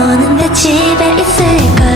너는 내 집에 있을까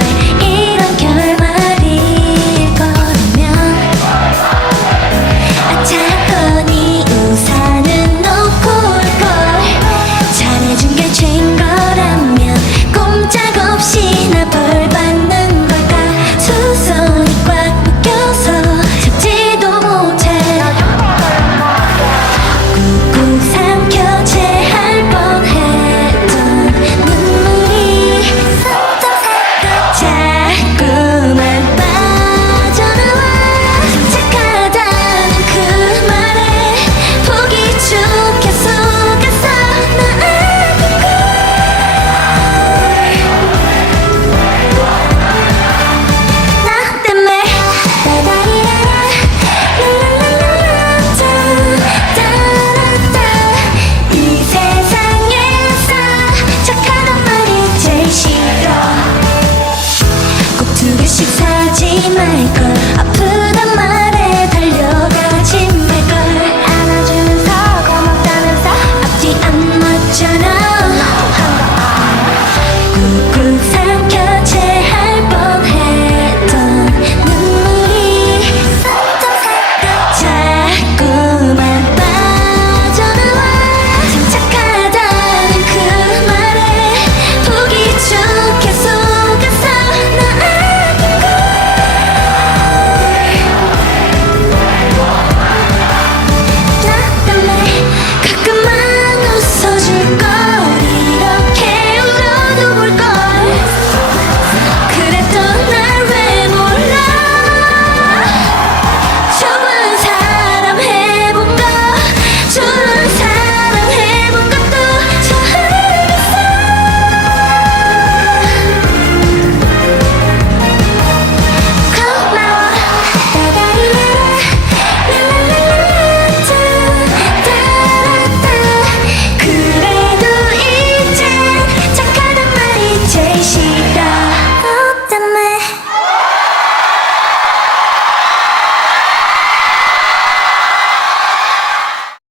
から